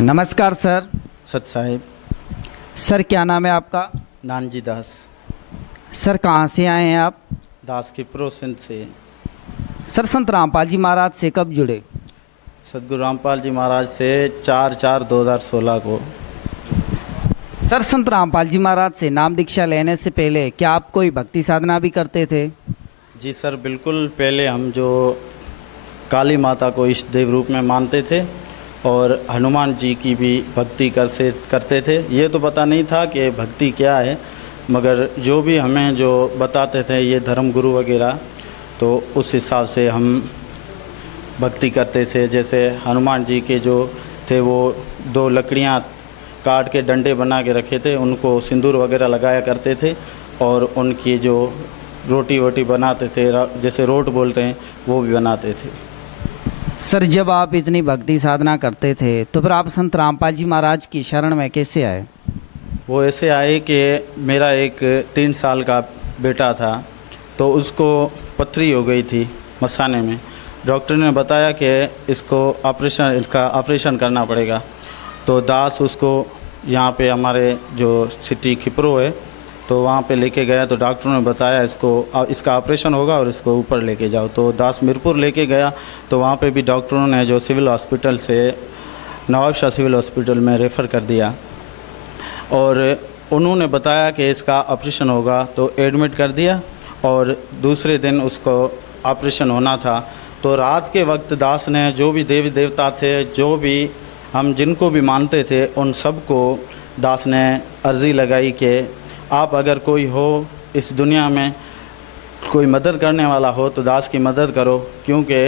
नमस्कार सर। सत साहिब। सर क्या नाम है आपका? नानजी दास। सर कहाँ से आए हैं आप? दास की प्रो सिंध से। सर संत रामपाल जी महाराज से कब जुड़े? सदगुरु रामपाल जी महाराज से 4/4/2016 को। सर संत रामपाल जी महाराज से नाम दीक्षा लेने से पहले क्या आप कोई भक्ति साधना भी करते थे? जी सर, बिल्कुल। पहले हम जो काली माता को इष्ट देव रूप में मानते थे और हनुमान जी की भी भक्ति करते थे। ये तो पता नहीं था कि भक्ति क्या है, मगर जो भी हमें जो बताते थे ये धर्म गुरु वगैरह, तो उस हिसाब से हम भक्ति करते थे। जैसे हनुमान जी के जो थे वो 2 लकड़ियाँ काट के डंडे बना के रखे थे, उनको सिंदूर वगैरह लगाया करते थे और उनकी जो रोटी वोटी बनाते थे, जैसे रोट बोलते हैं, वो भी बनाते थे। सर जब आप इतनी भक्ति साधना करते थे तो फिर आप संत रामपाल जी महाराज की शरण में कैसे आए? वो ऐसे आए कि मेरा एक 3 साल का बेटा था, तो उसको पथरी हो गई थी मसाने में। डॉक्टर ने बताया कि इसका ऑपरेशन करना पड़ेगा। तो दास उसको यहाँ पे हमारे जो सिटी खिपरो है, तो वहाँ पे लेके गया। तो डॉक्टरों ने बताया इसका ऑपरेशन होगा और इसको ऊपर लेके जाओ। तो दास मीरपुर लेके गया। तो वहाँ पे भी डॉक्टरों ने जो सिविल हॉस्पिटल से नवाब शाह सिविल हॉस्पिटल में रेफ़र कर दिया और उन्होंने बताया कि इसका ऑपरेशन होगा, तो एडमिट कर दिया। और दूसरे दिन उसको ऑपरेशन होना था। तो रात के वक्त दास ने जो भी देवी देवता थे, जो भी हम जिनको भी मानते थे, उन सबको दास ने अर्ज़ी लगाई कि आप अगर कोई हो इस दुनिया में, कोई मदद करने वाला हो तो दास की मदद करो। क्योंकि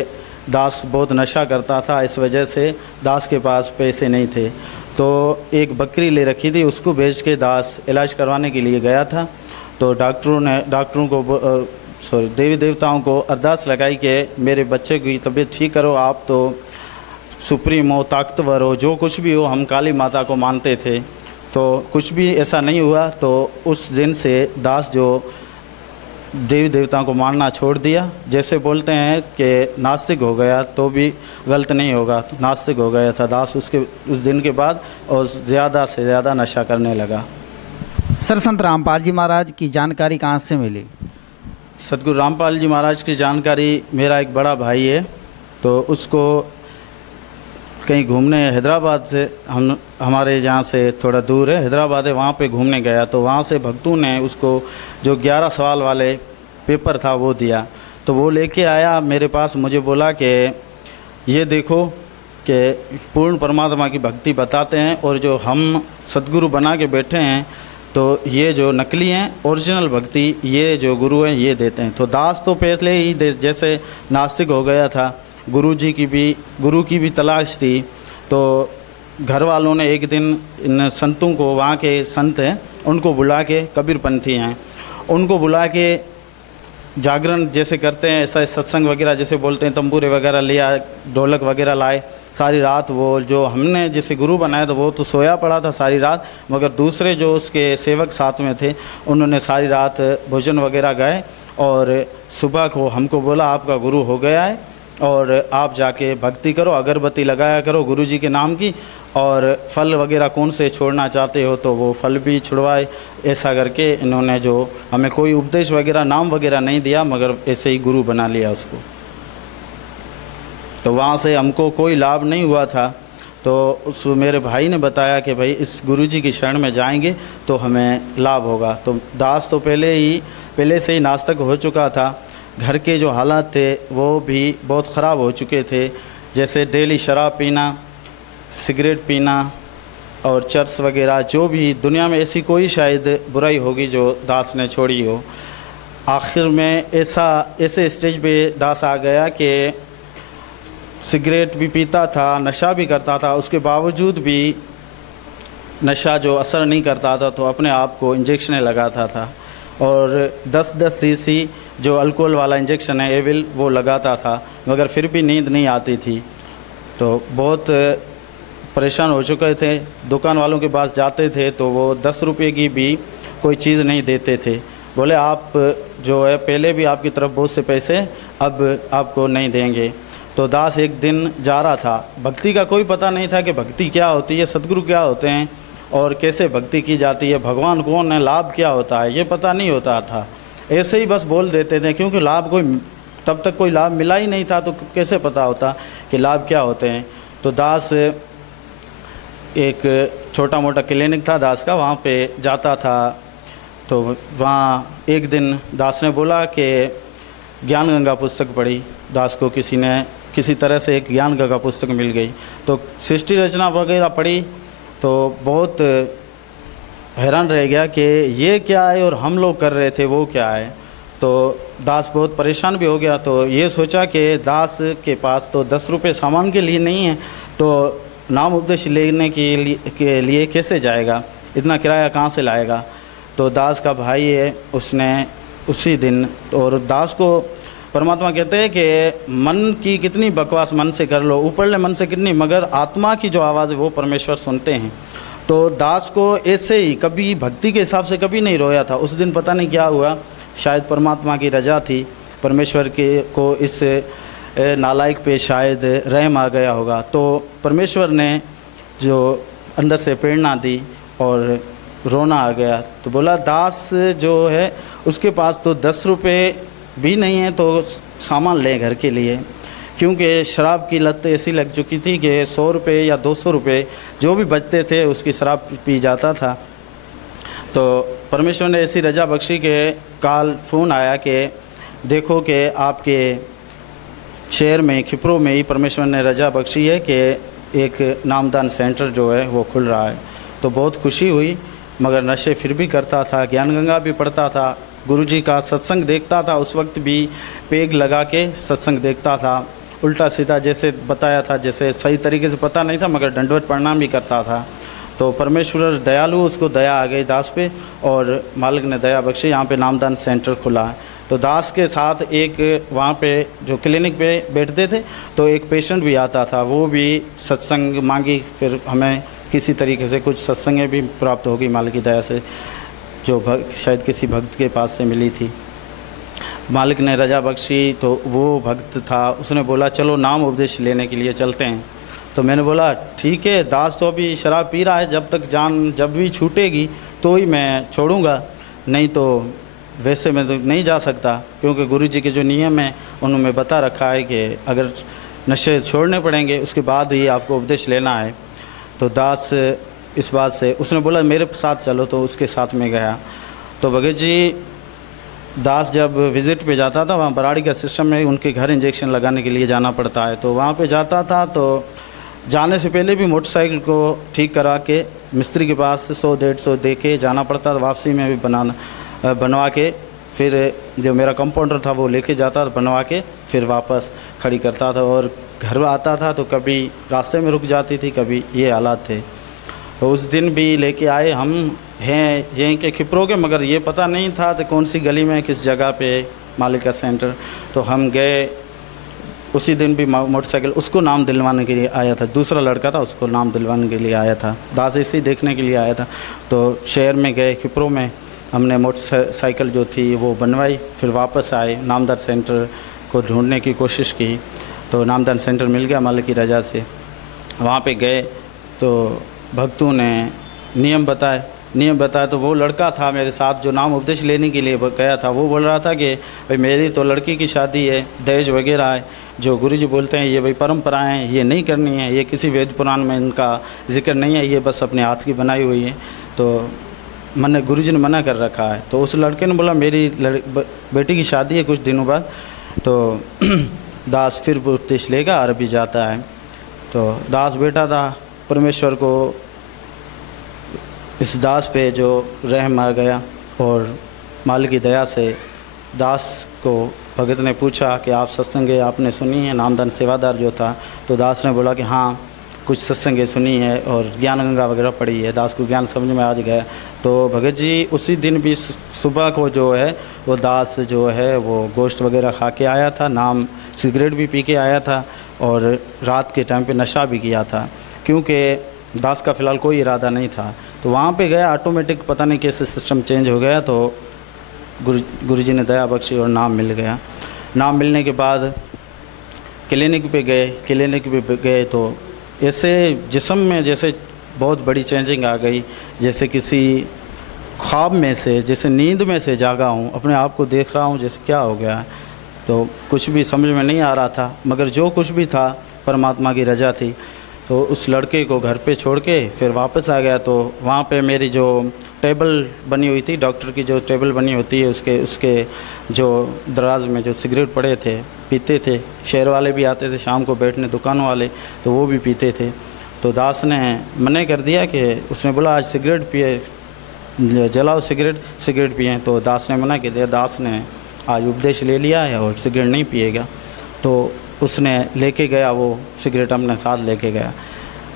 दास बहुत नशा करता था, इस वजह से दास के पास पैसे नहीं थे। तो एक बकरी ले रखी थी, उसको बेच के दास इलाज करवाने के लिए गया था। तो डॉक्टरों को देवी देवताओं को अरदास लगाई कि मेरे बच्चे की तबीयत ठीक करो, आप तो सुप्रीम हो, ताकतवर हो, जो कुछ भी हो, हम काली माता को मानते थे। तो कुछ भी ऐसा नहीं हुआ। तो उस दिन से दास जो देवी देवताओं को मानना छोड़ दिया। जैसे बोलते हैं कि नास्तिक हो गया, तो भी गलत नहीं होगा, तो नास्तिक हो गया था दास उस दिन के बाद, और ज़्यादा से ज़्यादा नशा करने लगा। सर संत रामपाल जी महाराज की जानकारी कहाँ से मिली? सदगुरु रामपाल जी महाराज की जानकारी, मेरा एक बड़ा भाई है, तो उसको कहीं घूमने हैदराबाद से, हमारे यहाँ से थोड़ा दूर है, हैदराबाद है, वहाँ पे घूमने गया। तो वहाँ से भक्तों ने उसको जो 11 सवाल वाले पेपर था वो दिया। तो वो लेके आया मेरे पास, मुझे बोला कि ये देखो कि पूर्ण परमात्मा की भक्ति बताते हैं और जो हम सदगुरु बना के बैठे हैं, तो ये जो नकली हैं, ओरिजिनल भक्ति ये जो गुरु हैं ये देते हैं। तो दास तो पहले ही जैसे नास्तिक हो गया था, गुरु की भी तलाश थी। तो घर वालों ने एक दिन इन संतों को, वहाँ के संत हैं उनको बुला के, कबीरपंथी हैं, उनको बुला के जागरण जैसे करते हैं, ऐसा सत्संग वगैरह जैसे बोलते हैं, तंबूरे वगैरह लिया, ढोलक वगैरह लाए। सारी रात वो जो हमने जैसे गुरु बनाया था वो तो सोया पड़ा था सारी रात, मगर दूसरे जो उसके सेवक साथ में थे उन्होंने सारी रात भोजन वगैरह गाए। और सुबह को हमको बोला आपका गुरु हो गया है और आप जाके भक्ति करो, अगरबत्ती लगाया करो गुरु जी के नाम की, और फल वगैरह कौन से छोड़ना चाहते हो तो वो फल भी छुड़वाए। ऐसा करके इन्होंने जो हमें कोई उपदेश वगैरह, नाम वगैरह नहीं दिया, मगर ऐसे ही गुरु बना लिया उसको। तो वहाँ से हमको कोई लाभ नहीं हुआ था। तो उस मेरे भाई ने बताया कि भाई इस गुरु जी की शरण में जाएंगे तो हमें लाभ होगा। तो दास तो पहले से ही नास्तिक हो चुका था। घर के जो हालात थे वो भी बहुत ख़राब हो चुके थे, जैसे डेली शराब पीना, सिगरेट पीना और चर्च वगैरह, जो भी दुनिया में ऐसी कोई शायद बुराई होगी जो दास ने छोड़ी हो। आखिर में ऐसे स्टेज पे दास आ गया कि सिगरेट भी पीता था, नशा भी करता था, उसके बावजूद भी नशा जो असर नहीं करता था तो अपने आप को इंजेक्शनें लगाता था और 10-10 सीसी जो अल्कोहल वाला इंजेक्शन है एविल वो लगाता था, मगर फिर भी नींद नहीं आती थी। तो बहुत परेशान हो चुके थे। दुकान वालों के पास जाते थे तो वो 10 रुपये की भी कोई चीज़ नहीं देते थे। बोले आप जो है पहले भी आपकी तरफ बहुत से पैसे, अब आपको नहीं देंगे। तो दास एक दिन जा रहा था, भक्ति का कोई पता नहीं था कि भक्ति क्या होती है, सदगुरु क्या होते हैं और कैसे भक्ति की जाती है, भगवान कौन है, लाभ क्या होता है, ये पता नहीं होता था। ऐसे ही बस बोल देते थे, क्योंकि लाभ कोई तब तक कोई लाभ मिला ही नहीं था, तो कैसे पता होता कि लाभ क्या होते हैं। तो दास एक छोटा मोटा क्लिनिक था दास का, वहाँ पे जाता था। तो वहाँ एक दिन दास ने बोला कि ज्ञान गंगा पुस्तक पढ़ी। दास को किसी तरह से एक ज्ञान गंगा पुस्तक मिल गई, तो सृष्टि रचना वगैरह पढ़ी, तो बहुत हैरान रह गया कि ये क्या है और हम लोग कर रहे थे वो क्या है। तो दास बहुत परेशान भी हो गया। तो ये सोचा कि दास के पास तो 10 रुपये सामान के लिए नहीं है, तो नाम उपदेश लेने के लिए कैसे जाएगा, इतना किराया कहाँ से लाएगा। तो दास का भाई है, उसने उसी दिन, और दास को परमात्मा कहते हैं कि मन की कितनी बकवास मन से कर लो, ऊपरले मन से कितनी, मगर आत्मा की जो आवाज़ है वो परमेश्वर सुनते हैं। तो दास को ऐसे ही कभी भक्ति के हिसाब से कभी नहीं रोया था। उस दिन पता नहीं क्या हुआ, शायद परमात्मा की रजा थी, परमेश्वर को इस नालायक पे शायद रहम आ गया होगा। तो परमेश्वर ने जो अंदर से प्रेरणा दी और रोना आ गया। तो बोला दास जो है उसके पास तो 10 रुपये भी नहीं है, तो सामान ले घर के लिए, क्योंकि शराब की लत ऐसी लग चुकी थी कि 100 रुपये या 200 रुपये जो भी बचते थे उसकी शराब पी जाता था। तो परमेश्वर ने ऐसी रजा बख्शी के काल फ़ोन आया कि देखो कि आपके शहर में खिपरो में ही परमेश्वर ने रजा बख्शी है कि एक नामदान सेंटर जो है वो खुल रहा है। तो बहुत खुशी हुई, मगर नशे फिर भी करता था, ज्ञान गंगा भी पढ़ता था, गुरुजी का सत्संग देखता था, उस वक्त भी पेग लगा के सत्संग देखता था, उल्टा सीधा जैसे बताया था, जैसे सही तरीके से पता नहीं था, मगर दंडवत प्रणाम भी करता था। तो परमेश्वर दयालु, उसको दया आ गई दास पे, और मालिक ने दया बख्शी, यहाँ पे नामदान सेंटर खुला। तो दास के साथ एक वहाँ पे जो क्लिनिक पे बैठते थे, तो एक पेशेंट भी आता था, वो भी सत्संग मांगी, फिर हमें किसी तरीके से कुछ सत्संगें भी प्राप्त होगी मालिक की दया से, जो शायद किसी भक्त के पास से मिली थी। मालिक ने रजा बख्शी, तो वो भक्त था, उसने बोला चलो नाम उपदेश लेने के लिए चलते हैं। तो मैंने बोला ठीक है, दास तो अभी शराब पी रहा है, जब तक जान जब भी छूटेगी तो ही मैं छोड़ूंगा, नहीं तो वैसे मैं तो नहीं जा सकता, क्योंकि गुरुजी के जो नियम हैं उन्होंने बता रखा है कि अगर नशे छोड़ने पड़ेंगे उसके बाद ही आपको उपदेश लेना है। तो दास इस बात से उसने बोला मेरे साथ चलो, तो उसके साथ में गया। तो भगत जी दास जब विज़िट पे जाता था, वहाँ बराड़ी का सिस्टम में उनके घर इंजेक्शन लगाने के लिए जाना पड़ता है, तो वहाँ पे जाता था। तो जाने से पहले भी मोटरसाइकिल को ठीक करा के मिस्त्री के पास 100-150 दे के जाना पड़ता था, वापसी में भी बनवा के, फिर जो मेरा कंपाउंडर था वो लेके जाता था, बनवा के फिर वापस खड़ी करता था। और घर आता था तो कभी रास्ते में रुक जाती थी, कभी ये हालात थे। तो उस दिन भी लेके आए, हम हैं यहीं के खिपरो के, मगर ये पता नहीं था कि कौन सी गली में किस जगह पे मालिक का सेंटर। तो हम गए, उसी दिन भी मोटरसाइकिल उसको नाम दिलवाने के लिए आया था, दूसरा लड़का था, उसको नाम दिलवाने के लिए आया था, दास इसी देखने के लिए आया था। तो शहर में गए, खिपरो में हमने मोटरसाइकिल जो थी वो बनवाई, फिर वापस आए, नामदान सेंटर को ढूंढने की कोशिश की, तो नामदान सेंटर मिल गया मालिक की रजा से। वहाँ पे गए तो भक्तों ने नियम बताया, तो वो लड़का था मेरे साथ जो नाम उपदेश लेने के लिए गया था, वो बोल रहा था कि भाई मेरी तो लड़की की शादी है, दहेज वगैरह है, जो गुरुजी बोलते हैं ये भाई परंपराएं हैं, ये नहीं करनी है, ये किसी वेद पुराण में इनका जिक्र नहीं है, ये बस अपने हाथ की बनाई हुई है, तो गुरुजी ने मना कर रखा है। तो उस लड़के ने बोला मेरी बेटी की शादी है कुछ दिनों बाद, तो दास फिर उपदेश लेगा, अरबी जाता है। तो दास बेटा था, परमेश्वर को इस दास पे जो रहम आ गया, और मालिक की दया से दास को भगत ने पूछा कि आप सत्संगे आपने सुनी है, नामदान सेवादार जो था, तो दास ने बोला कि हाँ कुछ सत्संगे सुनी है और ज्ञान गंगा वगैरह पढ़ी है। दास को ज्ञान समझ में आ गया। तो भगत जी उसी दिन भी सुबह को जो है वो दास जो है वो गोश्त वगैरह खा के आया था, नाम सिगरेट भी पी के आया था, और रात के टाइम पे नशा भी किया था, क्योंकि दास का फ़िलहाल कोई इरादा नहीं था। तो वहाँ पे गया, ऑटोमेटिक पता नहीं कैसे सिस्टम चेंज हो गया, तो गुरुजी ने दया बख्शी और नाम मिल गया। नाम मिलने के बाद क्लिनिक पे गए तो ऐसे जिस्म में जैसे बहुत बड़ी चेंजिंग आ गई, जैसे किसी ख्वाब में से, जैसे नींद में से जागा हूँ, अपने आप को देख रहा हूँ जैसे क्या हो गया है। तो कुछ भी समझ में नहीं आ रहा था, मगर जो कुछ भी था परमात्मा की रजा थी। तो उस लड़के को घर पे छोड़ के फिर वापस आ गया। तो वहाँ पे मेरी जो टेबल बनी हुई थी, डॉक्टर की जो टेबल बनी होती है, उसके जो दराज में जो सिगरेट पड़े थे, पीते थे। शहर वाले भी आते थे शाम को बैठने, दुकानों वाले, तो वो भी पीते थे। तो दास ने मना कर दिया कि उसने बोला आज सिगरेट पिए, जलाओ सिगरेट पिए। तो दास ने मना कर दिया। दास ने आज उपदेश ले लिया है और सिगरेट नहीं पिएगा। तो उसने लेके गया, वो सिगरेट अपने साथ लेके गया।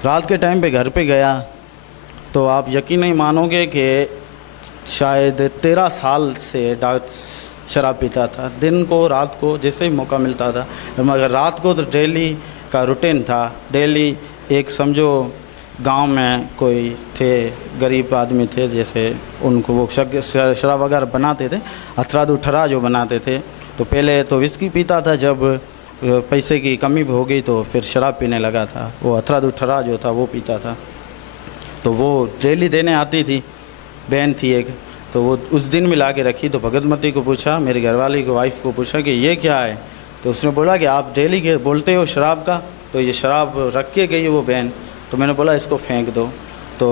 रात के टाइम पे घर पे गया तो आप यकीन नहीं मानोगे कि शायद 13 साल से शराब पीता था, दिन को रात को जैसे ही मौका मिलता था। मगर रात को तो डेली का रूटीन था। डेली एक समझो गांव में कोई थे, गरीब आदमी थे, जैसे उनको वो शराब वगैरह बनाते थे, अथरादू ठरा जो बनाते थे। तो पहले तो विस्की पीता था, जब पैसे की कमी हो गई तो फिर शराब पीने लगा था। वो अथरादू ठरा जो था वो पीता था। तो वो डेली देने आती थी, बहन थी एक, तो वो उस दिन मिला के रखी। तो भगतमती को पूछा, मेरी घरवाली को, वाइफ को पूछा कि ये क्या है। तो उसने बोला कि आप डेली के बोलते हो शराब का, तो ये शराब रख के गई वो बहन। तो मैंने बोला इसको फेंक दो। तो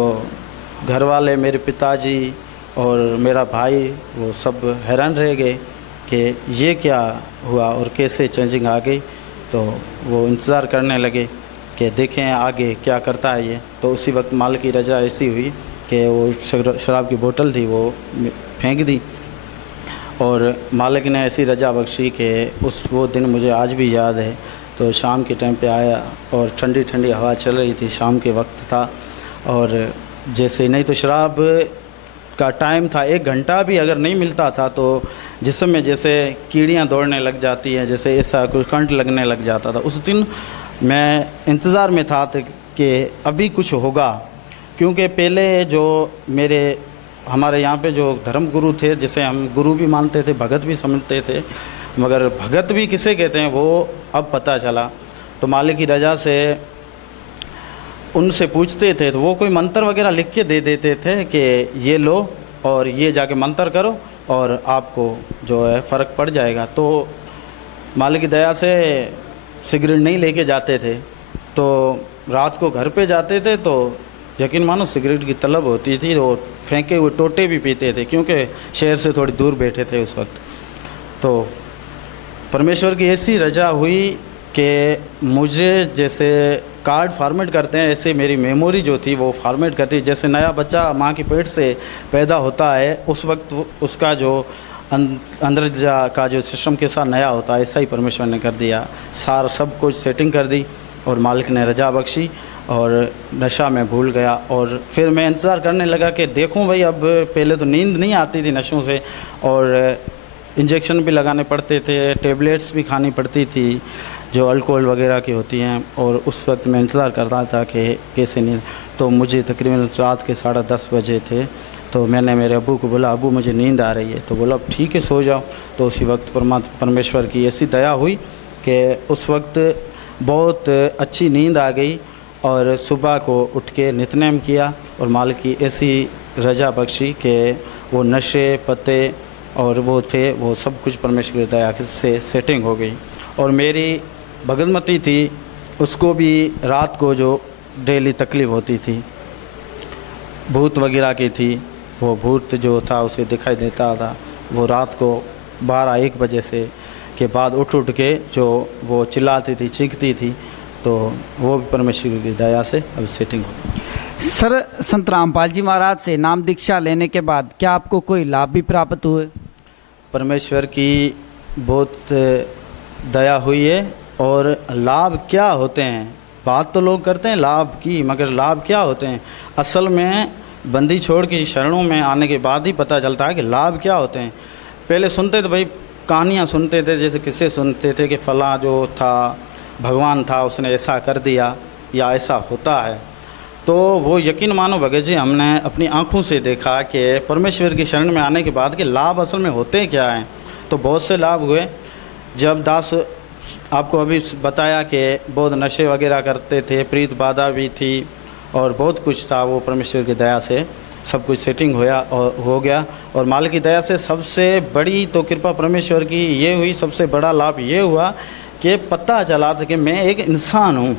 घर वाले, मेरे पिताजी और मेरा भाई, वो सब हैरान रह गए कि ये क्या हुआ और कैसे चेंजिंग आ गई। तो वो इंतज़ार करने लगे कि देखें आगे क्या करता है ये। तो उसी वक्त मालिक की रजा ऐसी हुई कि वो शराब की बोतल थी वो फेंक दी, और मालिक ने ऐसी रजा बख्शी कि वो दिन मुझे आज भी याद है। तो शाम के टाइम पे आया और ठंडी ठंडी हवा चल रही थी, शाम के वक्त था। और जैसे नहीं तो शराब का टाइम था, 1 घंटा भी अगर नहीं मिलता था तो जिस्म में जैसे कीड़ियाँ दौड़ने लग जाती हैं, जैसे ऐसा कुछ करंट लगने लग जाता था। उस दिन मैं इंतज़ार में था कि अभी कुछ होगा, क्योंकि पहले जो हमारे यहाँ पे जो धर्म गुरु थे, जिसे हम गुरु भी मानते थे, भगत भी समझते थे, मगर भगत भी किसे कहते हैं वो अब पता चला। तो मालिक की रजा से उनसे पूछते थे तो वो कोई मंत्र वगैरह लिख के दे देते थे कि ये लो और ये जाके मंत्र करो और आपको जो है फ़र्क पड़ जाएगा। तो मालिक की दया से सिगरेट नहीं लेके जाते थे, तो रात को घर पे जाते थे तो यकीन मानो सिगरेट की तलब होती थी। तो फेंके हुए टोटे भी पीते थे, क्योंकि शहर से थोड़ी दूर बैठे थे उस वक्त। तो परमेश्वर की ऐसी रजा हुई कि मुझे जैसे कार्ड फॉर्मेट करते हैं, ऐसे मेरी मेमोरी जो थी वो फॉर्मेट करती। जैसे नया बच्चा माँ के पेट से पैदा होता है, उस वक्त उसका जो अंदर का जो सिस्टम के साथ नया होता है, ऐसा ही परमेश्वर ने कर दिया। सब कुछ सेटिंग कर दी और मालिक ने रजा बख्शी और नशा में भूल गया। और फिर मैं इंतज़ार करने लगा कि देखूं भाई, अब पहले तो नींद नहीं आती थी नशों से, और इंजेक्शन भी लगाने पड़ते थे, टेबलेट्स भी खानी पड़ती थी जो अल्कोहल वगैरह की होती हैं। और उस वक्त मैं इंतज़ार कर रहा था कि कैसे नींद। तो मुझे तकरीबन रात के 10:30 बजे थे। तो मैंने मेरे अब्बू को बोला, अब्बू मुझे नींद आ रही है। तो बोला ठीक है सो जाओ। तो उसी वक्त परमेश्वर की ऐसी दया हुई कि उस वक्त बहुत अच्छी नींद आ गई, और सुबह को उठ के नितनेम किया और मालिक की ऐसी रजा बख्शी कि वो नशे पत्ते और वो थे, वो सब कुछ परमेश्वर की दया से सेटिंग हो गई। और मेरी भगतमती थी, उसको भी रात को जो डेली तकलीफ़ होती थी, भूत वगैरह की थी, वो भूत जो था उसे दिखाई देता था। वो रात को 12-1 बजे से के बाद उठ के जो वो चिल्लाती थी, चीखती थी। तो वो भी परमेश्वर की दया से अब सेटिंग हो गई। सर, संत रामपाल जी महाराज से नाम दीक्षा लेने के बाद क्या आपको कोई लाभ भी प्राप्त हुए? परमेश्वर की बहुत दया हुई है। और लाभ क्या होते हैं, बात तो लोग करते हैं लाभ की, मगर लाभ क्या होते हैं असल में बंदी छोड़ के शरणों में आने के बाद ही पता चलता है कि लाभ क्या होते हैं। पहले सुनते थे भाई, कहानियाँ सुनते थे, जैसे किस्से सुनते थे कि फला जो था भगवान था, उसने ऐसा कर दिया या ऐसा होता है। तो वो यकीन मानो भगत जी, हमने अपनी आँखों से देखा कि परमेश्वर की शरण में आने के बाद के लाभ असल में होते क्या हैं। तो बहुत से लाभ हुए। जब दास आपको अभी बताया कि बहुत नशे वगैरह करते थे, प्रीत बाधा भी थी और बहुत कुछ था। वो परमेश्वर की दया से सब कुछ सेटिंग होया और हो गया। और मालिक की दया से सबसे बड़ी तो कृपा परमेश्वर की ये हुई, सबसे बड़ा लाभ ये हुआ कि पता चला था कि मैं एक इंसान हूँ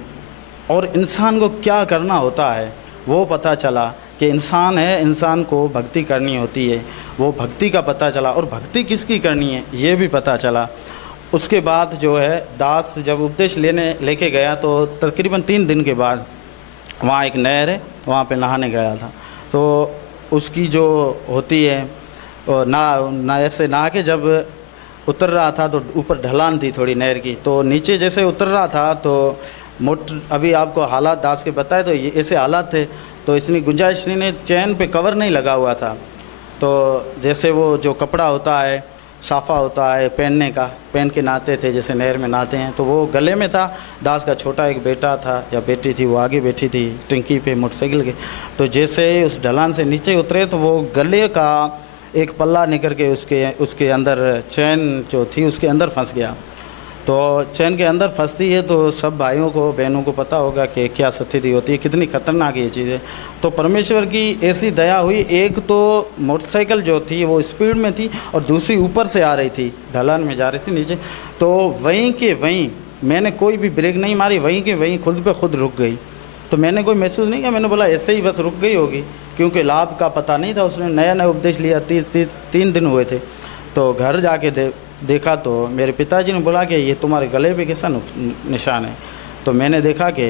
और इंसान को क्या करना होता है वो पता चला कि इंसान है, इंसान को भक्ति करनी होती है, वो भक्ति का पता चला। और भक्ति किसकी करनी है ये भी पता चला। उसके बाद जो है दास जब उपदेश लेके गया तो तकरीबन 3 दिन के बाद वहाँ एक नहर है, वहाँ पे नहाने गया था। तो उसकी जो होती है नहर से नहा के जब उतर रहा था तो ऊपर ढलान थी थोड़ी नहर की, तो नीचे जैसे उतर रहा था तो मोटर, अभी आपको हालात दास के बताए तो ये ऐसे हालात थे। तो इसने गुंजाइश ने चैन पे कवर नहीं लगा हुआ था, तो जैसे वो जो कपड़ा होता है साफ़ा होता है पहनने का, पहन के नहाते थे जैसे नहर में नहाते हैं, तो वो गले में था। दास का छोटा एक बेटा था या बेटी थी, वो आगे बैठी थी टंकी पे मोटरसाइकिल के। तो जैसे ही उस ढलान से नीचे उतरे तो वो गले का एक पल्ला निकल के उसके अंदर चैन जो थी उसके अंदर फंस गया। तो चैन के अंदर फंसती है तो सब भाइयों को बहनों को पता होगा कि क्या स्थिति होती है, कितनी खतरनाक ये चीज़ है। तो परमेश्वर की ऐसी दया हुई, एक तो मोटरसाइकिल जो थी वो स्पीड में थी और दूसरी ऊपर से आ रही थी, ढलान में जा रही थी नीचे। तो वहीं के वहीं मैंने कोई भी ब्रेक नहीं मारी, वहीं के वहीं खुद पे खुद रुक गई। तो मैंने कोई महसूस नहीं किया, मैंने बोला ऐसे ही बस रुक गई होगी, क्योंकि लाभ का पता नहीं था। उसने नया नया उपदेश लिया, 3 दिन हुए थे। तो घर जाके देखा तो मेरे पिताजी ने बोला कि ये तुम्हारे गले पे कैसा निशान है। तो मैंने देखा कि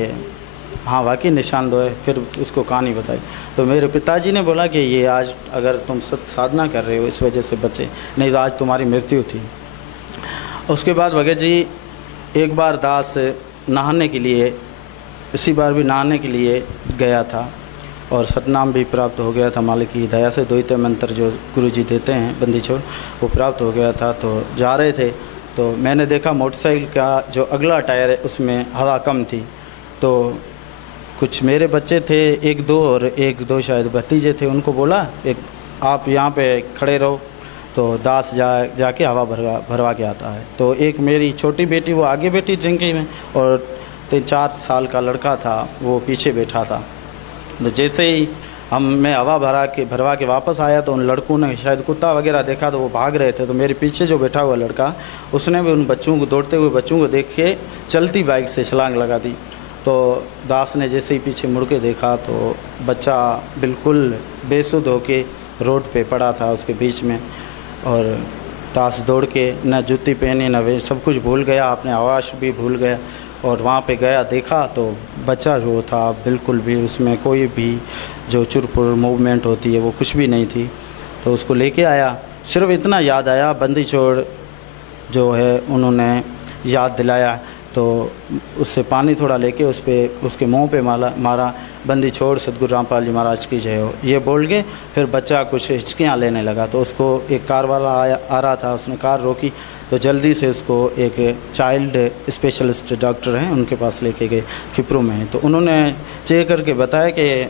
हाँ वाकई निशान दो है। फिर उसको कहानी बताई तो मेरे पिताजी ने बोला कि ये आज अगर तुम साधना कर रहे हो इस वजह से बचे, नहीं तो आज तुम्हारी मृत्यु थी। उसके बाद भगत जी एक बार दास नहाने के लिए, इसी बार भी नहाने के लिए गया था और सतनाम भी प्राप्त हो गया था मालिक की दया से। द्वैत मंत्र जो गुरुजी देते हैं बंदी छोड़, वो प्राप्त हो गया था। तो जा रहे थे तो मैंने देखा मोटरसाइकिल का जो अगला टायर है उसमें हवा कम थी। तो कुछ मेरे बच्चे थे, 1-2 और 1-2 शायद भतीजे थे, उनको बोला एक आप यहाँ पे खड़े रहो, तो दास जाके हवा भरवा के आता है। तो एक मेरी छोटी बेटी वो आगे बैठी टंकी में और 3-4 साल का लड़का था वो पीछे बैठा था। तो जैसे ही मैं हवा भरवा के वापस आया तो उन लड़कों ने शायद कुत्ता वगैरह देखा तो वो भाग रहे थे। तो मेरे पीछे जो बैठा हुआ लड़का उसने भी उन बच्चों को, दौड़ते हुए बच्चों को देख के चलती बाइक से छलांग लगा दी। तो दास ने जैसे ही पीछे मुड़ के देखा तो बच्चा बिल्कुल बेसुध होके रोड पे पड़ा था उसके बीच में। और दास दौड़ के न जूती पहनी न वे सब कुछ भूल गया, अपने आवाज़ भी भूल गया। और वहाँ पे गया देखा तो बच्चा जो था बिल्कुल भी उसमें कोई भी जो चुरपुर मूवमेंट होती है वो कुछ भी नहीं थी। तो उसको लेके आया, सिर्फ इतना याद आया, बंदी छोड़ जो है उन्होंने याद दिलाया तो उससे पानी थोड़ा लेके उस पर उसके मुंह पे मारा, बंदी छोड़ सतगुरु रामपाल जी महाराज की जय हो, ये बोल के फिर बच्चा कुछ हिचकियाँ लेने लगा। तो उसको एक कार वाला आ रहा था, उसने कार रोकी तो जल्दी से उसको एक चाइल्ड स्पेशलिस्ट डॉक्टर हैं उनके पास लेके गए, खिपरू में। तो उन्होंने चेक करके बताया कि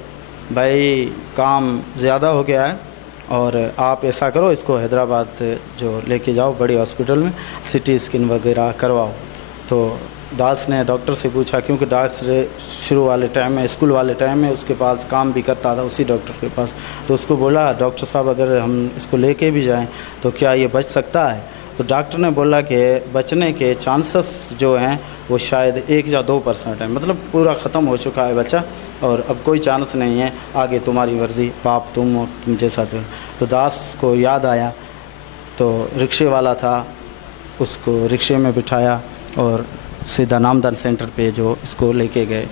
भाई काम ज़्यादा हो गया है और आप ऐसा करो, इसको हैदराबाद जो लेके जाओ बड़ी हॉस्पिटल में, CT स्कैन वगैरह करवाओ। तो दास ने डॉक्टर से पूछा, क्योंकि दास शुरू वाले टाइम में, स्कूल वाले टाइम में उसके पास काम भी करता था उसी डॉक्टर के पास। तो उसको बोला, डॉक्टर साहब अगर हम इसको लेके भी जाएं तो क्या ये बच सकता है? तो डॉक्टर ने बोला कि बचने के चांसेस जो हैं वो शायद 1 या 2% है, मतलब पूरा ख़त्म हो चुका है बच्चा और अब कोई चांस नहीं है, आगे तुम्हारी वर्दी, बाप तुम हो, तुम जैसा जो। तो दास को याद आया तो रिक्शे वाला था, उसको रिक्शे में बिठाया और सीधा नामदान सेंटर पे जो इसको लेके गए।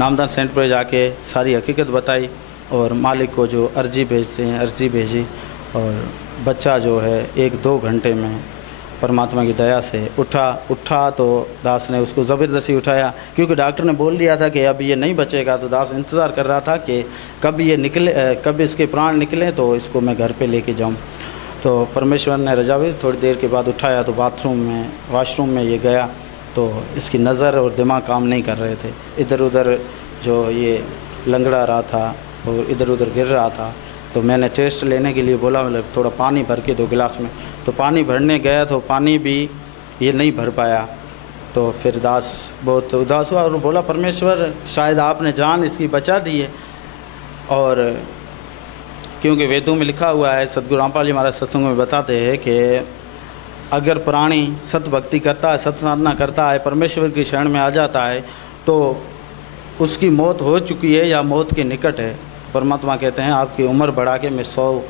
नामदान सेंटर पे जाके सारी हकीकत बताई और मालिक को जो अर्जी भेजते हैं अर्जी भेजी और बच्चा जो है 1-2 घंटे में परमात्मा की दया से उठा। तो दास ने उसको ज़बरदस्ती उठाया, क्योंकि डॉक्टर ने बोल दिया था कि अब ये नहीं बचेगा। तो दास इंतज़ार कर रहा था कि कब ये निकले, कब इसके प्राण निकले तो इसको मैं घर पे लेके जाऊं। तो परमेश्वर ने रजा हुई, थोड़ी देर के बाद उठाया तो वाशरूम में ये गया तो इसकी नज़र और दिमाग काम नहीं कर रहे थे, इधर उधर जो ये लंगड़ा रहा था और इधर उधर गिर रहा था। तो मैंने टेस्ट लेने के लिए बोला, मतलब थोड़ा पानी भर के दो गिलास में। तो पानी भरने गया तो पानी भी ये नहीं भर पाया। तो फिर दास बहुत उदास हुआ और बोला, परमेश्वर शायद आपने जान इसकी बचा दी है। और क्योंकि वेदों में लिखा हुआ है, सतगुरु रामपाल जी महाराज सत्संग में बताते हैं कि अगर प्राणी सत भक्ति करता है, सत साधना करता है, परमेश्वर की शरण में आ जाता है, तो उसकी मौत हो चुकी है या मौत के निकट है। परमात्मा कहते हैं आपकी उम्र बढ़ा के मैं 100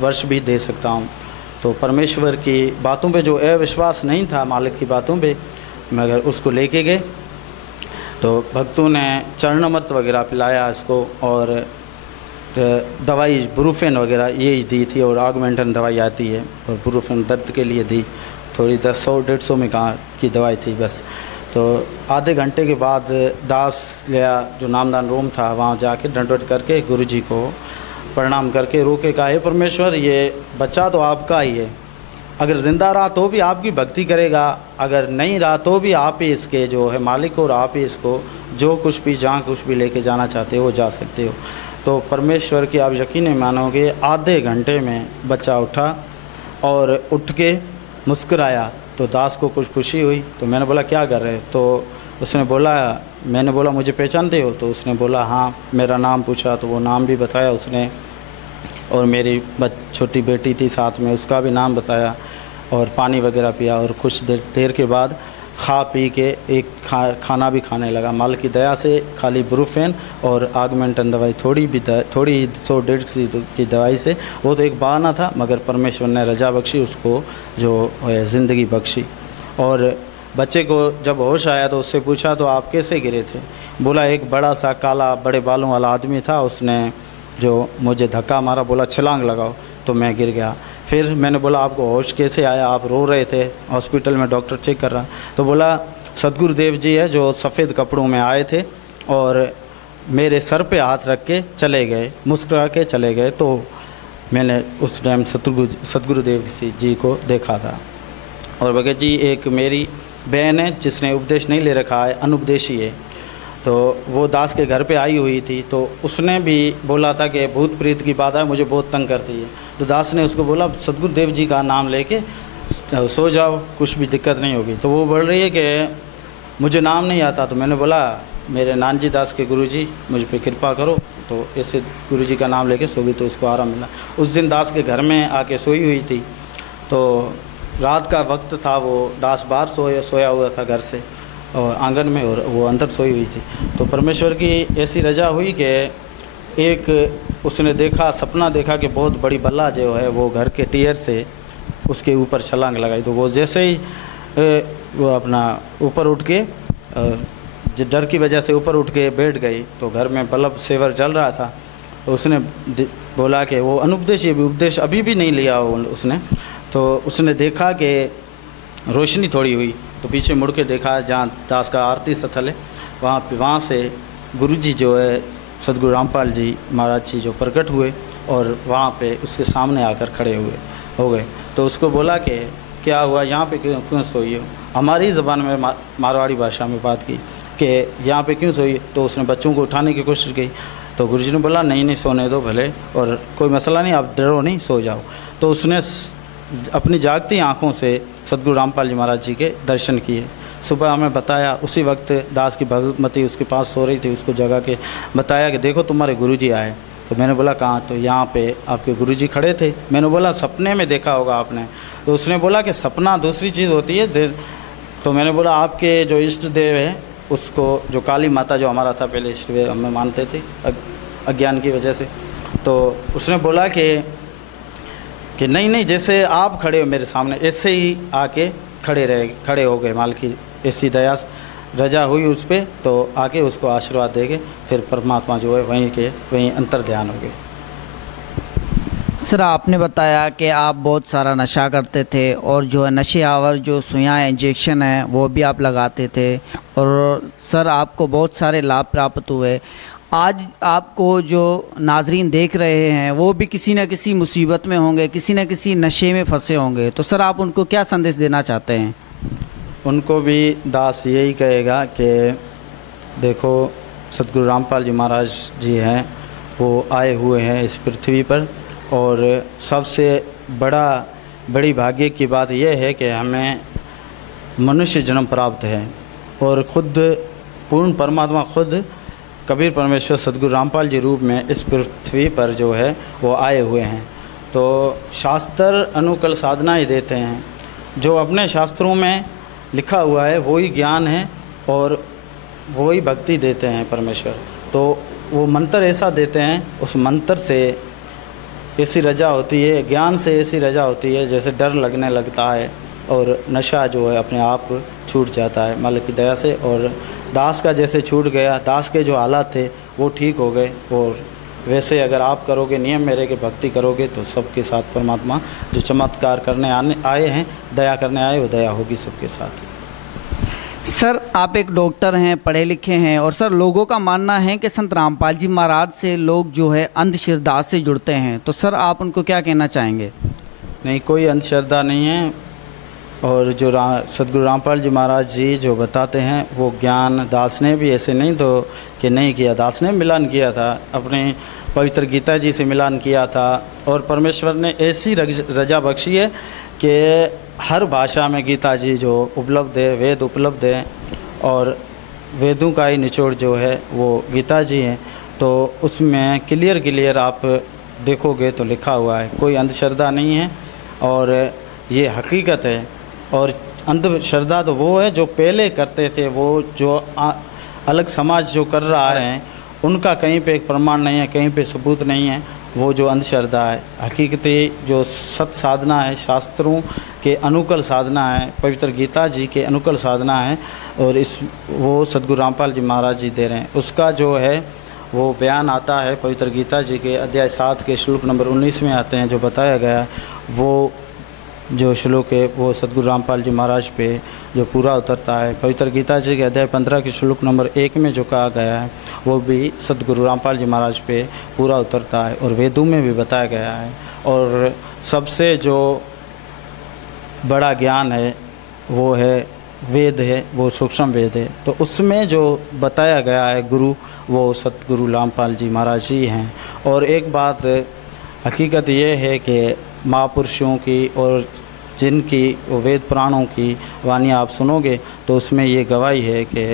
वर्ष भी दे सकता हूँ। तो परमेश्वर की बातों पे जो अविश्वास नहीं था, मालिक की बातों पे, मगर उसको लेके गए। तो भक्तों ने चरणामृत वगैरह पिलाया इसको, और दवाई ब्रूफेन वगैरह यही दी थी, और ऑगमेंटन दवाई आती है, और ब्रूफेन दर्द के लिए दी, थोड़ी 100-150 में कहाँ की दवाई थी बस। तो आधे घंटे के बाद दास गया, जो नामदान रूम था, वहाँ जाके दंडवत करके गुरुजी को प्रणाम करके रोके कहा, हे परमेश्वर, ये बच्चा तो आपका ही है, अगर ज़िंदा रहा तो भी आपकी भक्ति करेगा, अगर नहीं रहा तो भी आप ही इसके जो है मालिक, और आप ही इसको जो कुछ भी जहाँ कुछ भी लेके जाना चाहते हो जा सकते हो। तो परमेश्वर की आप यकीन नहीं मानोगे, आधे घंटे में बच्चा उठा और उठ के मुस्कुराया। तो दास को कुछ खुशी हुई। तो मैंने बोला क्या कर रहे? तो उसने बोला, मैंने बोला मुझे पहचानते हो? तो उसने बोला हाँ। मेरा नाम पूछा तो वो नाम भी बताया उसने, और मेरी छोटी बेटी थी साथ में, उसका भी नाम बताया, और पानी वगैरह पिया, और कुछ देर के बाद खा पी के एक खाना भी खाने लगा। माल की दया से खाली ब्रूफेन और ऑगमेंटन दवाई थोड़ी 100-150 की दवाई से, वो तो एक बहाना था, मगर परमेश्वर ने रजा बख्शी उसको, जो ज़िंदगी बख्शी। और बच्चे को जब होश आया तो उससे पूछा तो आप कैसे गिरे थे? बोला एक बड़ा सा काला बड़े बालों वाला आदमी था, उसने जो मुझे धक्का मारा, बोला छलांग लगाओ, तो मैं गिर गया। फिर मैंने बोला आपको होश कैसे आया? आप रो रहे थे, हॉस्पिटल में डॉक्टर चेक कर रहा। तो बोला सतगुरुदेव जी है जो सफ़ेद कपड़ों में आए थे और मेरे सर पे हाथ रख के चले गए, मुस्कुरा के चले गए। तो मैंने उस टाइम सतगुरुदेव जी को देखा था। और भगत जी एक मेरी बहन है जिसने उपदेश नहीं ले रखा है, अनुपदेशी है, तो वो दास के घर पे आई हुई थी। तो उसने भी बोला था कि भूत प्रीत की बात है, मुझे बहुत तंग करती है। तो दास ने उसको बोला सतगुरुदेव जी का नाम लेके सो जाओ, कुछ भी दिक्कत नहीं होगी। तो वो बोल रही है कि मुझे नाम नहीं आता। तो मैंने बोला मेरे नानजी दास के गुरुजी मुझ पे कृपा करो। तो ऐसे गुरुजी का नाम लेके सो गई, तो उसको आराम मिला। उस दिन दास के घर में आके सोई हुई थी। तो रात का वक्त था, वो दास बाहर सोया हुआ था घर से और आंगन में, और वो अंदर सोई हुई थी। तो परमेश्वर की ऐसी रजा हुई कि एक उसने देखा, सपना देखा कि बहुत बड़ी बल्ला जो है वो घर के टियर से उसके ऊपर छलांग लगाई। तो वो जैसे ही वो अपना ऊपर उठ के, जो डर की वजह से ऊपर उठ के बैठ गई, तो घर में बल्ब सेवर जल रहा था। तो उसने बोला कि वो अनुपदेश, ये भी उपदेश अभी भी नहीं लिया उसने। तो उसने देखा कि रोशनी थोड़ी हुई, तो पीछे मुड़ के देखा जहाँ दास का आरती स्थल है, वहाँ से गुरुजी जो है सतगुरु रामपाल जी महाराज जी जो प्रकट हुए, और वहाँ पे उसके सामने आकर खड़े हो गए। तो उसको बोला कि क्या हुआ, यहाँ पे क्यों सोई हो? हमारी ज़बान में मारवाड़ी भाषा में बात की कि यहाँ पे क्यों सोई? तो उसने बच्चों को उठाने की कोशिश की। तो गुरुजी ने बोला नहीं सोने दो भले, और कोई मसला नहीं, आप डरो नहीं, सो जाओ। तो उसने अपनी जागती आँखों से सतगुरु रामपाल जी महाराज जी के दर्शन किए। सुबह हमें बताया, उसी वक्त दास की भगवती उसके पास सो रही थी, उसको जगा के बताया कि देखो तुम्हारे गुरुजी आए। तो मैंने बोला कहाँ? तो यहाँ पे आपके गुरुजी खड़े थे। मैंने बोला सपने में देखा होगा आपने। तो उसने बोला कि सपना दूसरी चीज़ होती है। तो मैंने बोला आपके जो इष्ट देव है उसको, जो काली माता जो हमारा था पहले इष्ट देव हमें मानते थे अज्ञान की वजह से। तो उसने बोला कि नहीं, जैसे आप खड़े हो मेरे सामने ऐसे ही आके खड़े हो गए। माल की ऐसी दया रजा हुई उस पर, तो आके उसको आशीर्वाद देके फिर परमात्मा जो है वहीं अंतर ध्यान हो गए। सर आपने बताया कि आप बहुत सारा नशा करते थे, और जो है नशे आवर जो सुइयाँ इंजेक्शन है वो भी आप लगाते थे, और सर आपको बहुत सारे लाभ प्राप्त हुए। आज आपको जो नाजरीन देख रहे हैं वो भी किसी न किसी मुसीबत में होंगे, किसी न किसी नशे में फंसे होंगे, तो सर आप उनको क्या संदेश देना चाहते हैं? उनको भी दास यही कहेगा कि देखो सतगुरु रामपाल जी महाराज जी हैं, वो आए हुए हैं इस पृथ्वी पर, और सबसे बड़ी भाग्य की बात यह है कि हमें मनुष्य जन्म प्राप्त है और खुद पूर्ण परमात्मा खुद कबीर परमेश्वर सद्गुरु रामपाल जी रूप में इस पृथ्वी पर जो है वो आए हुए हैं। तो शास्त्र अनुकूल साधना ही देते हैं, जो अपने शास्त्रों में लिखा हुआ है वही ज्ञान है और वही भक्ति देते हैं परमेश्वर। तो वो मंत्र ऐसा देते हैं, उस मंत्र से ऐसी रजा होती है, ज्ञान से ऐसी रजा होती है जैसे डर लगने लगता है और नशा जो है अपने आप छूट जाता है मालिक की दया से। और दास का जैसे छूट गया, दास के जो हालात थे वो ठीक हो गए। और वैसे अगर आप करोगे, नियम में रह के भक्ति करोगे तो सबके साथ परमात्मा जो चमत्कार करने आए हैं, दया करने आए, वो दया होगी सबके साथ। सर आप एक डॉक्टर हैं, पढ़े लिखे हैं, और सर लोगों का मानना है कि संत रामपाल जी महाराज से लोग जो है अंधश्रद्धा से जुड़ते हैं, तो सर आप उनको क्या कहना चाहेंगे? नहीं, कोई अंधश्रद्धा नहीं है। और जो सद्गुरु रामपाल जी महाराज जी जो बताते हैं वो ज्ञान दास ने भी ऐसे नहीं तो कि नहीं किया, दास ने मिलान किया था, अपने पवित्र गीता जी से मिलान किया था। और परमेश्वर ने ऐसी रजा बख्शी है कि हर भाषा में गीता जी जो उपलब्ध है, वेद उपलब्ध है, और वेदों का ही निचोड़ जो है वो गीता जी है। तो उसमें क्लियर आप देखोगे तो लिखा हुआ है, कोई अंधश्रद्धा नहीं है और ये हकीकत है। और अंधश्रद्धा तो वो है जो पहले करते थे, वो जो अलग समाज जो कर रहा है उनका कहीं पे एक प्रमाण नहीं है, कहीं पे सबूत नहीं है, वो जो अंधश्रद्धा है। हकीकती जो सत साधना है, शास्त्रों के अनुकूल साधना है, पवित्र गीता जी के अनुकूल साधना है, और वो सद्गुरु रामपाल जी महाराज जी दे रहे हैं। उसका जो है वो बयान आता है पवित्र गीता जी के अध्याय 7 के श्लोक नंबर 19 में आते हैं, जो बताया गया है वो जो श्लोक है वो सद्गुरु रामपाल जी महाराज पे जो पूरा उतरता है। पवित्र गीता जी के अध्याय 15 के श्लोक नंबर 1 में जो कहा गया है वो भी सद्गुरु रामपाल जी महाराज पे पूरा उतरता है, और वेदों में भी बताया गया है। और सबसे जो बड़ा ज्ञान है वो है वेद है, वो सूक्ष्म वेद है। तो उसमें जो बताया गया है गुरु, वो सतगुरु रामपाल जी महाराज जी हैं। और एक बात हकीकत ये है कि महापुरुषों की और जिनकी वेद पुराणों की वाणी आप सुनोगे तो उसमें ये गवाही है कि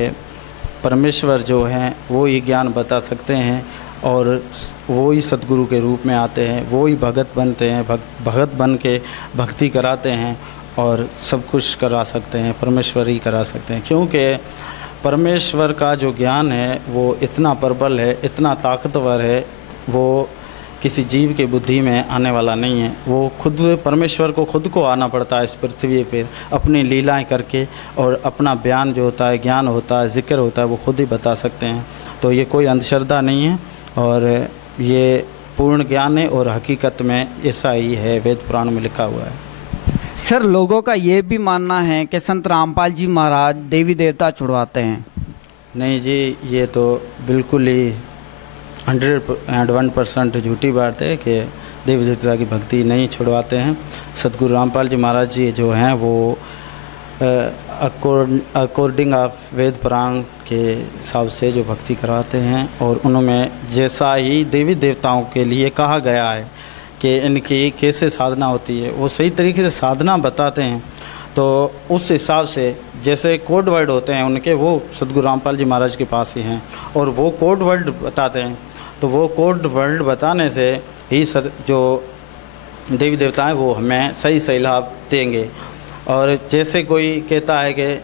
परमेश्वर जो हैं वो ही ज्ञान बता सकते हैं, और वो ही सतगुरु के रूप में आते हैं, वो ही भगत बनते हैं, भगत बन के भक्ति कराते हैं और सब कुछ करा सकते हैं, परमेश्वर ही करा सकते हैं। क्योंकि परमेश्वर का जो ज्ञान है वो इतना प्रबल है, इतना ताकतवर है, वो किसी जीव की बुद्धि में आने वाला नहीं है। वो खुद परमेश्वर को खुद को आना पड़ता है इस पृथ्वी पर अपनी लीलाएं करके, और अपना बयान जो होता है, ज्ञान होता है, जिक्र होता है, वो खुद ही बता सकते हैं। तो ये कोई अंधश्रद्धा नहीं है और ये पूर्ण ज्ञान है, और हकीकत में ऐसा ही है, वेद पुराण में लिखा हुआ है। सर लोगों का ये भी मानना है कि संत रामपाल जी महाराज देवी देवता छुड़वाते हैं। नहीं जी, ये तो बिल्कुल ही 101% झूठी बात है कि देवी देवता की भक्ति नहीं छुड़वाते हैं। सतगुरु रामपाल जी महाराज जी जो हैं वो अकॉर्डिंग ऑफ वेद पुराण के हिसाब से जो भक्ति करवाते हैं, और उनमें जैसा ही देवी देवताओं के लिए कहा गया है कि इनकी कैसे साधना होती है, वो सही तरीके से साधना बताते हैं। तो उस हिसाब से जैसे कोड वर्ड होते हैं उनके, वो सतगुरु रामपाल जी महाराज के पास ही हैं, और वो कोड वर्ड बताते हैं। तो वो कोड वर्ड बताने से ही जो देवी देवता हैं वो हमें सही सही लाभ देंगे। और जैसे कोई कहता है कि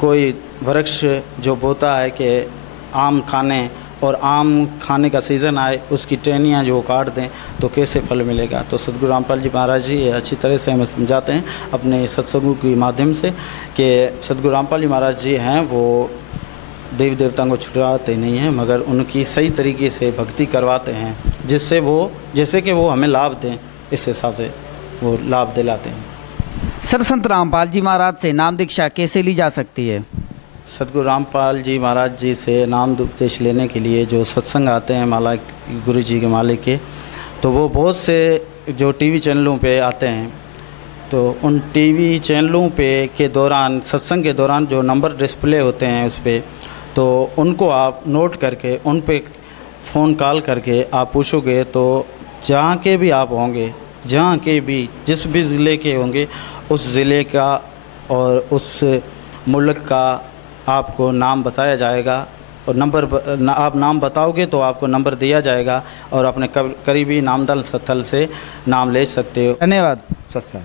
कोई वृक्ष जो बोता है कि आम खाने, और आम खाने का सीज़न आए, उसकी टहनियाँ जो काट दें तो कैसे फल मिलेगा। तो सतगुरु रामपाल जी महाराज जी अच्छी तरह से हमें समझाते हैं अपने सत्संगों के माध्यम से कि सतगुरु रामपाल जी महाराज जी हैं वो देवी देवताओं को छुड़वाते नहीं हैं, मगर उनकी सही तरीके से भक्ति करवाते हैं, जिससे वो जैसे कि वो हमें लाभ दें, इस हिसाब से वो लाभ दिलाते हैं। सर संत रामपाल जी महाराज से नाम दीक्षा कैसे ली जा सकती है? सतगुरु रामपाल जी महाराज जी से नाम उपदेश लेने के लिए जो सत्संग आते हैं माला गुरु जी के मालिक के, तो वो बहुत से जो टीवी चैनलों पे आते हैं, तो उन टीवी चैनलों पे के दौरान, सत्संग के दौरान जो नंबर डिस्प्ले होते हैं उस पर, तो उनको आप नोट करके उन पे फ़ोन कॉल करके आप पूछोगे तो जहाँ के भी आप होंगे, जहाँ के भी जिस भी ज़िले के होंगे, उस ज़िले का और उस मुल्क का आपको नाम बताया जाएगा और आप नाम बताओगे तो आपको नंबर दिया जाएगा और अपने करीबी नामदल स्थल से नाम ले सकते हो। धन्यवाद। सत्संग।